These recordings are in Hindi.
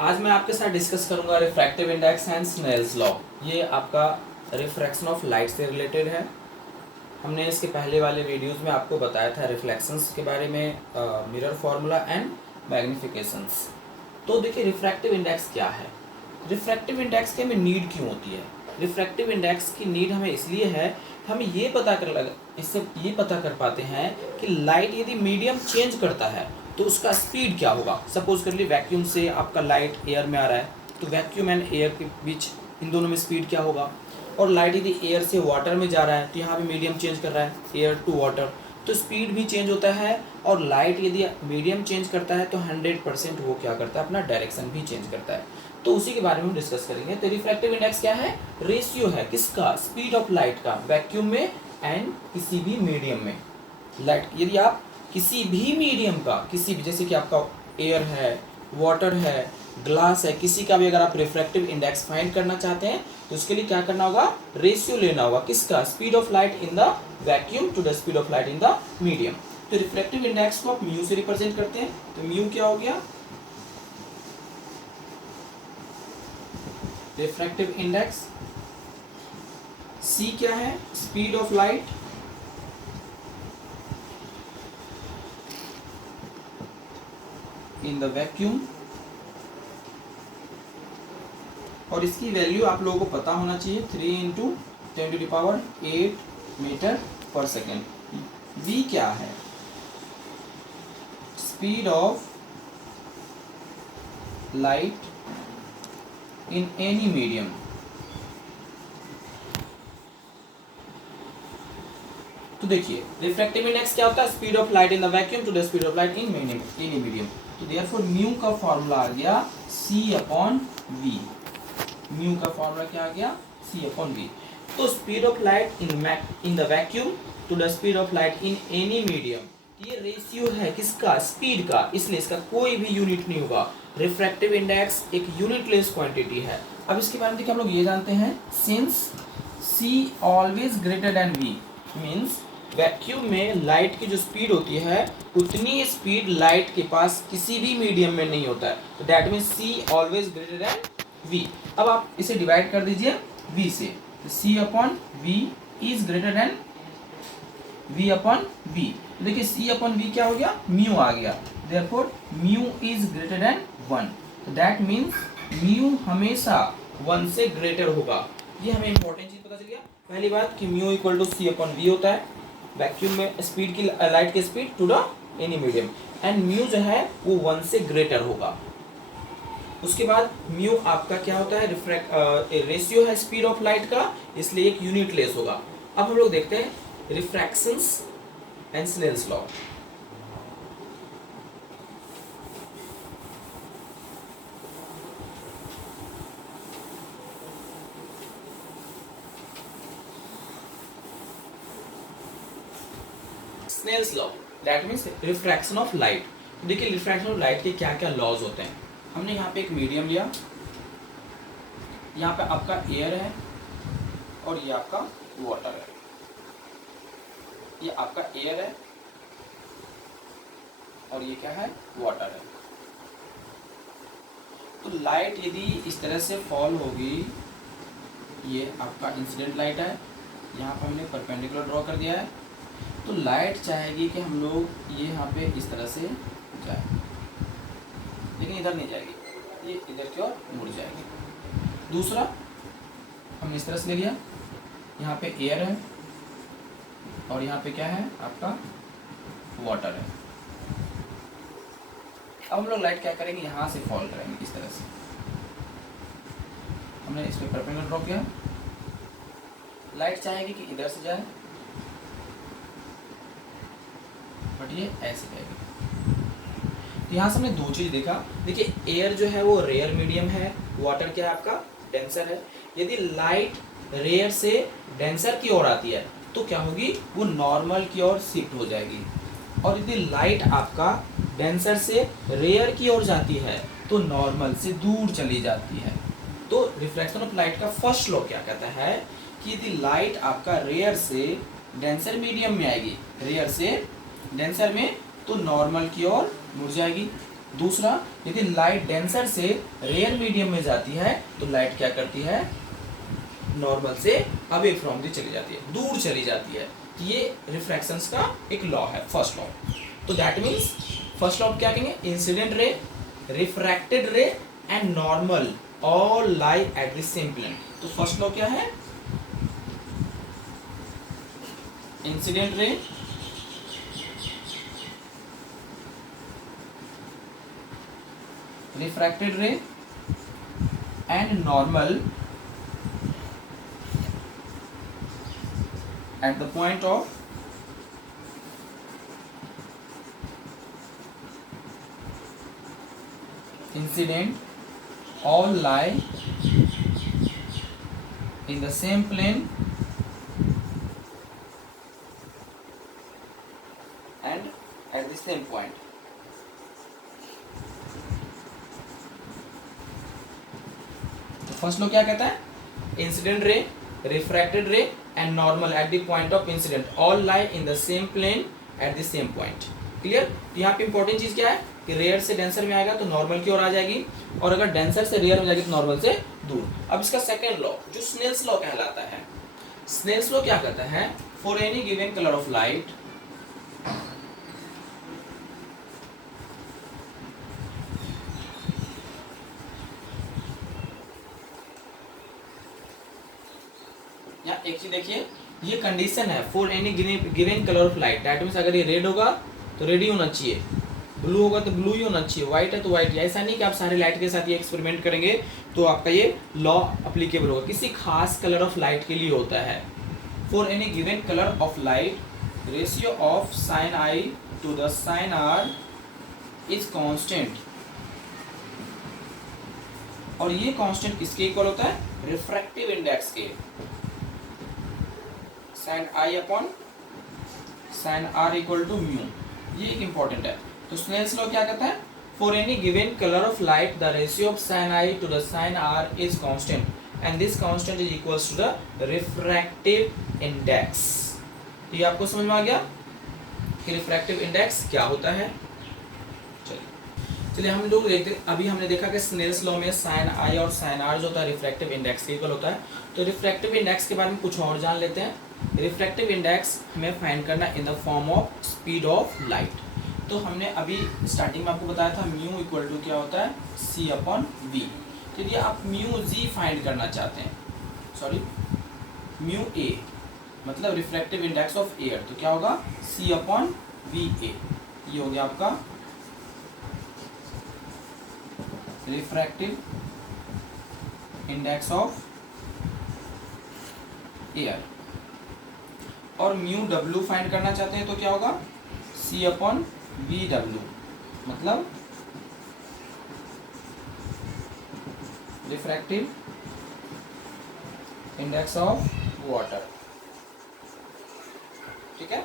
आज मैं आपके साथ डिस्कस करूंगा refractive index and Snell's law. ये आपका रिफ्रैक्शन ऑफ लाइट से रिलेटेड है। हमने इसके पहले वाले वीडियोस में आपको बताया था रिफ्लेक्शंस के बारे में, मिरर फार्मूला एंड मैग्निफिकेशंस। तो देखिए रिफ्रैक्टिव इंडेक्स क्या है, रिफ्रैक्टिव इंडेक्स की हमें नीड क्यों होती है। रिफ्रैक्टिव इंडेक्स की नीड हमें इसलिए है कि हम इससे ये पता कर पाते हैं कि लाइट यदि मीडियम चेंज करता है तो उसका स्पीड क्या होगा। सपोज कर ली वैक्यूम से आपका लाइट एयर में आ रहा है, तो वैक्यूम एंड एयर के बीच इन दोनों में स्पीड क्या होगा। और लाइट यदि एयर से वाटर में जा रहा है तो यहाँ पे मीडियम चेंज कर रहा है एयर टू वाटर, तो स्पीड भी चेंज होता है। और लाइट यदि मीडियम चेंज करता है तो 100% वो क्या करता है, अपना डायरेक्शन भी चेंज करता है। तो उसी के बारे में हम डिस्कस करेंगे। तो रिफ्रैक्टिव इंडेक्स क्या है, रेशियो है किसका, स्पीड ऑफ लाइट का वैक्यूम में एंड किसी भी मीडियम में। लाइट यदि आप किसी भी मीडियम का, किसी भी, जैसे कि आपका एयर है, वाटर है, ग्लास है, किसी का भी अगर आप रिफ्रैक्टिव इंडेक्स फाइंड करना चाहते हैं तो उसके लिए क्या करना होगा, रेशियो लेना होगा किसका, speed of light in the vacuum to the speed of light in the medium. तो रिफ्रैक्टिव इंडेक्स को आप म्यू से रिप्रेजेंट करते हैं, तो म्यू क्या हो गया, रिफ्रैक्टिव इंडेक्स। सी क्या है, speed of light in the vacuum, और इसकी वैल्यू आप लोगों को पता होना चाहिए 3 × 10⁸ मीटर पर सेकेंड। वी क्या है, speed of light in any medium. तो देखिए रिफ्रैक्टिव इंडेक्स क्या होता है, speed of light in the vacuum to the speed of light in any medium. तो देयरफॉर म्यू का फॉर्मूला आ गया C/V। म्यू का फॉर्मूला क्या आ गया, C/V। तो speed of light in the vacuum to the speed of light in any medium, ये रेशियो है किसका, स्पीड का, इसलिए इसका कोई भी यूनिट नहीं होगा। रिफ्रैक्टिव इंडेक्स एक यूनिटलेस क्वांटिटी है। अब इसके बारे में देखिए हम लोग ये जानते हैं, since C always greater than V means vacuum में लाइट की जो स्पीड होती है उतनी स्पीड लाइट के पास किसी भी मीडियम में नहीं होता है। तो that means C always greater than V। अब आप इसे डिवाइड कर दीजिए V से, C/V is greater than V/V। देखिए C/V क्या हो गया, म्यू आ गया, therefore mu is greater than 1। तो दैट मीन्स म्यू हमेशा 1 से ग्रेटर होगा। ये हमें इंपॉर्टेंट चीज पता चल गया। पहली बात कि म्यू इक्वल टू C/V होता है वैक्यूम में स्पीड की, लाइट की speed to the any medium, and mu जो है वो 1 से ग्रेटर होगा। उसके बाद म्यू आपका क्या होता है, रेशियो है स्पीड ऑफ लाइट का, इसलिए एक यूनिट लेस होगा। अब हम लोग देखते हैं refractions and Snell's law. Snell's law that means refraction of light. देखिए रिफ्रैक्शन ऑफ लाइट के क्या क्या लॉज होते हैं। हमने यहाँ पे एक मीडियम लिया, यहाँ पे आपका एयर है और ये आपका वाटर है, ये आपका एयर है और ये क्या है, वाटर है। तो लाइट यदि इस तरह से फॉल होगी, ये आपका इंसिडेंट लाइट है, यहाँ पर हमने परपेंडिकुलर ड्रॉ कर दिया है, तो लाइट चाहेगी कि हम लोग ये यहाँ पे इस तरह से जाए, लेकिन इधर नहीं जाएगी, ये इधर की ओर मुड़ जाएगी। दूसरा हमने इस तरह से ले लिया, यहाँ पे एयर है और यहाँ पे क्या है आपका वाटर है। अब हम लोग लाइट क्या करेंगे, यहाँ से फॉल करेंगे इस तरह से। हमने इस पर परपेंडिकुलर ड्रॉ किया, लाइट चाहेगी कि इधर से जाए बट ये ऐसे जाएगी। तो यहाँ से हमने दो चीज देखा। देखिए एयर जो है वो रेयर मीडियम है, वाटर क्या है आपका डेंसर है। यदि लाइट रेयर से डेंसर की ओर आती है तो क्या होगी, वो नॉर्मल की ओर शिफ्ट हो जाएगी। और यदि लाइट आपका डेंसर से रेयर की ओर जाती है तो नॉर्मल से दूर चली जाती है। तो रिफ्लेक्शन ऑफ लाइट का फर्स्ट लॉ क्या कहता है कि यदि लाइट आपका रेयर से डेंसर मीडियम में आएगी, रेयर से डेंसर में, तो नॉर्मल की ओर मुड़ जाएगी। दूसरा, यदि लाइट डेंसर से रेयर मीडियम में जाती है तो लाइट क्या करती है, नॉर्मल से अवे फ्रॉम दी चली जाती है, दूर चली जाती है। तो ये रिफ्रैक्शंस का एक लॉ है, फर्स्ट लॉ। तो दैट मीन्स फर्स्ट लॉ क्या कहेंगे, incident ray, refracted ray and normal all lie at the same plane. तो फर्स्ट लॉ क्या है, इंसिडेंट रे, refracted ray and normal at the point of incident all lie in the same plane and at the same point। First law क्या कहता है, incident ray, refracted ray and normal at the point of incidence all lie in the same plane at the same point. Clear. तो यहाँ पे इंपॉर्टेंट चीज क्या है कि रेयर से डेंसर में आएगा तो नॉर्मल की ओर आ जाएगी, और अगर डेंसर से रेयर में जाएगी तो नॉर्मल से दूर। अब इसका सेकेंड लॉ जो स्नेल्स लॉ कहलाता है, स्नेल्स लॉ क्या कहता है, for any given colour of light एक चीज देखिए, ये कंडीशन है for any given colour of light, that means अगर ये रेड होगा तो रेड ही होना चाहिए, ब्लू होगा तो ब्लू ही होना चाहिए, व्हाइट है तो व्हाइट। ऐसा नहीं कि आप सारे लाइट के साथ ये एक्सपेरिमेंट करेंगे तो आपका ये लॉ अप्लीकेबल होगा, किसी खास कलर ऑफ लाइट के लिए होता है। For any given colour of light ratio of sine i to the sine r is constant, और ये कांस्टेंट किसके इक्वल होता है, रिफ्रैक्टिव इंडेक्स के, sine i upon sine r equal to mu. ये एक इंपॉर्टेंट है। तो स्नेल्स लॉ क्या कहता है, for any given colour of light the ratio of sine i to the sine r is constant and this constant is equals to the refractive index. ये आपको समझ में आ गया कि रिफ्रैक्टिव इंडेक्स क्या होता है। चलिए हम लोग देखते, अभी हमने देखा कि स्नेल्स लॉ में साइन आई और साइन आर जो होता है रिफ्रैक्टिव इंडेक्स के इक्वल होता है। तो रिफ्रैक्टिव इंडेक्स के बारे में कुछ और जान लेते हैं। रिफ्रैक्टिव इंडेक्स हमें फाइंड करना in the form of speed of light. तो हमने अभी स्टार्टिंग में आपको बताया था म्यू इक्वल टू क्या होता है, सी अपॉन वी। तो यदि आप म्यू जी फाइंड करना चाहते हैं, सॉरी म्यू ए मतलब रिफ्रैक्टिव इंडेक्स ऑफ एयर, तो क्या होगा, सी अपॉन वी ए। ये हो गया आपका रिफ्रैक्टिव इंडेक्स ऑफ एयर। और म्यू डब्ल्यू फाइंड करना चाहते हैं तो क्या होगा, सी अपॉन वी डब्ल्यू मतलब रिफ्रैक्टिव इंडेक्स ऑफ वाटर। ठीक है।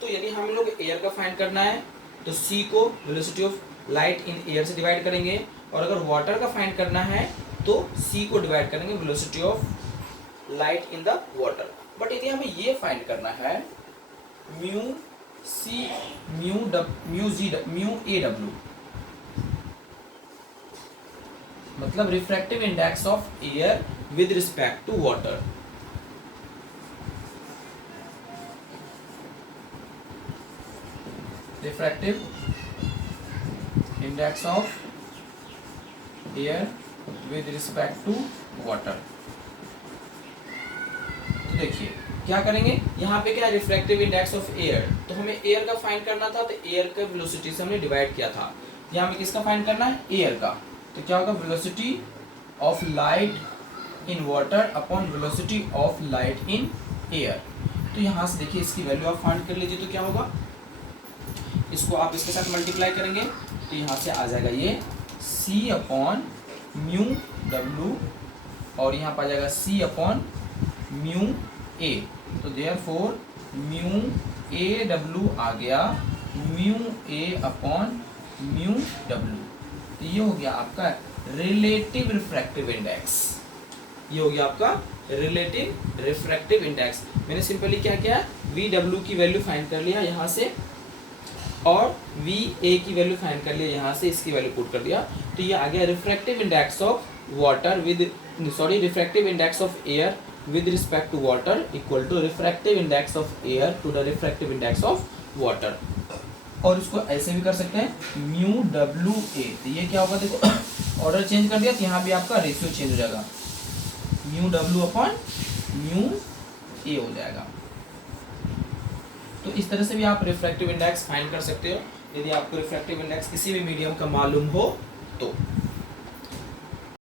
तो यदि हम लोग एयर का फाइंड करना है तो सी को velocity of light in air से डिवाइड करेंगे, और अगर वाटर का फाइंड करना है तो सी को डिवाइड करेंगे velocity of light in the water. But यदि हमें ये फाइंड करना है mu C mu A W मतलब refractive index of air with respect to water. Refractive index of air with respect to water. तो देखिए क्या करेंगे, यहाँ पे क्या रिफ्रैक्टिव इंडेक्स ऑफ एयर, तो हमें एयर का फाइंड करना था तो एयर का वेलोसिटी से हमने डिवाइड किया था। यहाँ हमें किसका फाइंड करना है, एयर का। तो क्या होगा, velocity of light in water upon velocity of light in air. तो यहाँ से देखिए इसकी वैल्यू आप फाइंड कर लीजिए तो क्या होगा, इसको आप इसके साथ मल्टीप्लाई करेंगे तो यहाँ से आ जाएगा ये सी अपॉन म्यू डब्ल्यू, और यहाँ पर आ जाएगा सी अपॉन म्यू ए। तो देयरफॉर म्यू ए डब्ल्यू आ गया mu A upon mu W. तो ये हो गया आपका रिलेटिव रिफ्रैक्टिव इंडेक्स। ये हो गया आपका रिलेटिव रिफ्रैक्टिव इंडेक्स। मैंने सिंपली क्या किया, वी डब्ल्यू की वैल्यू फाइंड कर लिया यहाँ से, और वी ए की वैल्यू फाइंड कर लिया, यहाँ से इसकी वैल्यू पुट कर दिया, तो ये आ गया refractive index of water with refractive index of air with respect to water equal to refractive index of air to the refractive index of water. और इसको ऐसे भी कर सकते हैं म्यू डब्ल्यू ए, तो ये क्या होगा देखो ऑर्डर चेंज कर दिया तो यहाँ भी आपका रेशियो चेंज हो जाएगा, mu W upon mu A हो जाएगा। तो इस तरह से भी आप रिफ्रैक्टिव इंडेक्स फाइंड कर सकते हो यदि आपको रिफ्रैक्टिव इंडेक्स किसी भी मीडियम का मालूम हो तो।